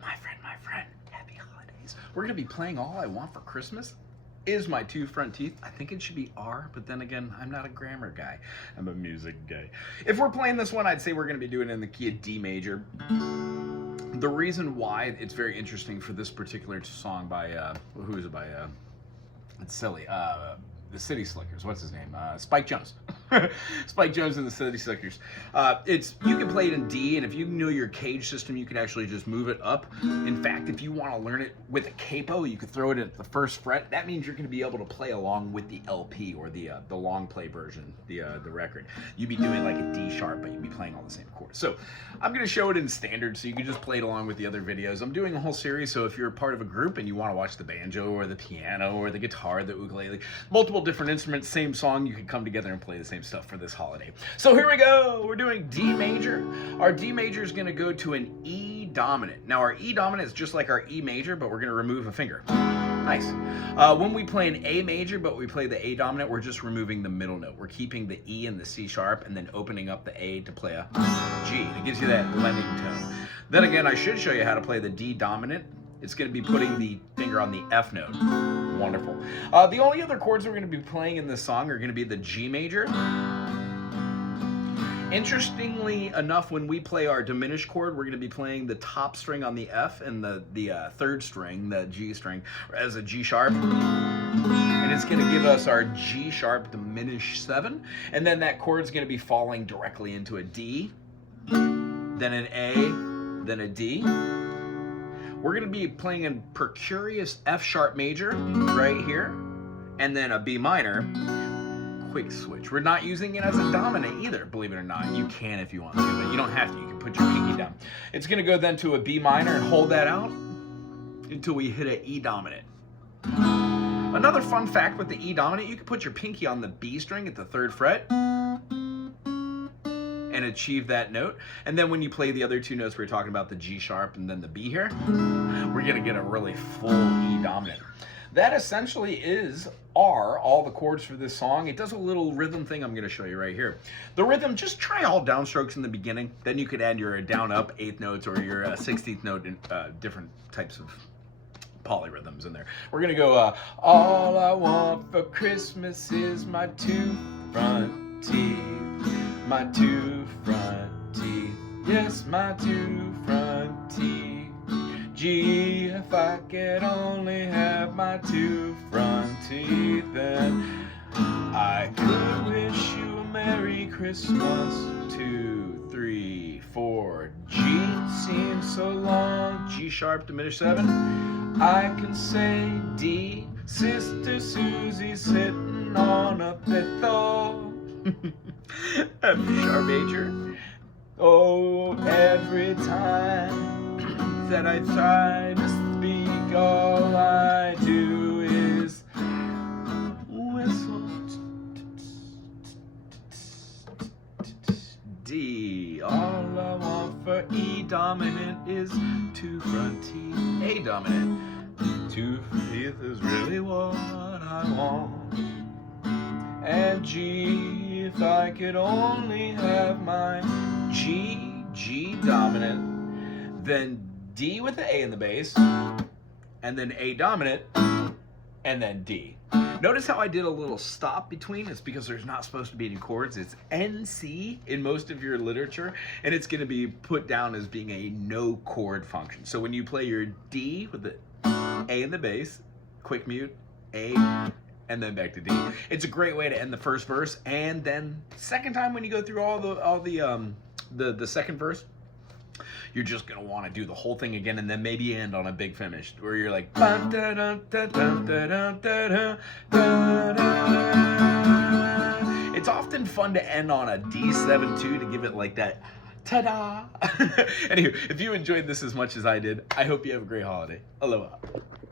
My friend, happy holidays. We're gonna be playing All I Want for Christmas is my two front teeth. I think it should be R, but then again, I'm not a grammar guy. I'm a music guy. If we're playing this one, I'd say we're gonna be doing it in the key of D major. The reason why it's very interesting for this particular song by, who is it by? It's silly. The City Slickers. What's his name? Spike Jones. Spike Jones and the City Slickers. You can play it in D, and if you know your cage system, you can actually just move it up. In fact, if you want to learn it with a capo, you could throw it at the first fret. That means you're going to be able to play along with the LP or the long play version, the record. You'd be doing like a D sharp, but you'd be playing all the same chords. So I'm going to show it in standard, so you can just play it along with the other videos. I'm doing a whole series, so if you're a part of a group and you want to watch the banjo or the piano or the guitar, the ukulele, multiple different instruments, same song, you can come together and play the same stuff for this holiday. So here we go. We're doing D major. Our D major is going to go to an E dominant. Now our E dominant is just like our E major, but we're going to remove a finger. Nice. When we play an A major, but we play the A dominant, we're just removing the middle note. We're keeping the E and the C sharp and then opening up the A to play a G. It gives you that blending tone. Then again, I should show you how to play the D dominant. It's going to be putting the finger on the F note. Wonderful. The only other chords we're going to be playing in this song are going to be the G major. Interestingly enough, when we play our diminished chord, we're going to be playing the top string on the F and the third string, the G string, as a G sharp. And it's going to give us our G sharp diminished 7. And then that chord's going to be falling directly into a D, then an A, then a D. We're going to be playing a precarious F sharp major right here, and then a B minor. Quick switch. We're not using it as a dominant either, believe it or not. You can if you want to, but you don't have to. You can put your pinky down. It's going to go then to a B minor and hold that out until we hit an E dominant. Another fun fact with the E dominant, you can put your pinky on the B string at the 3rd fret and achieve that note. And then when you play the other two notes, we're talking about the G sharp and then the B here, we're going to get a really full E dominant. That essentially is all the chords for this song. It does a little rhythm thing I'm going to show you right here. The rhythm, just try all downstrokes in the beginning. Then you could add your down-up 8th notes or your 16th note in different types of polyrhythms in there. We're going to go, all I want for Christmas is my 2 front teeth. My 2 front teeth. Yes, my 2 front teeth. Gee, if I could only have my 2 front teeth, then I could wish you a Merry Christmas. 2, 3, 4. G seems so long. G sharp diminished 7. I can say D. Sister Susie sitting on a pillow. F sharp major. Oh, every time that I try to speak, all I do is whistle. D. All I want for E dominant is 2 front teeth. A dominant. 2 teeth is really what I want. And G, if I could only have my G dominant, then D with the A in the bass, and then A dominant, and then D. Notice how I did a little stop between? It's because there's not supposed to be any chords. It's NC in most of your literature, and it's going to be put down as being a no chord function. So when you play your D with the A in the bass, quick mute, A, and then back to D. It's a great way to end the first verse, and then second time when you go through all the second verse, you're just going to want to do the whole thing again and then maybe end on a big finish where you're like, it's often fun to end on a D7 too, to give it like that ta-da. Anyway, if you enjoyed this as much as I did, I hope you have a great holiday. Aloha.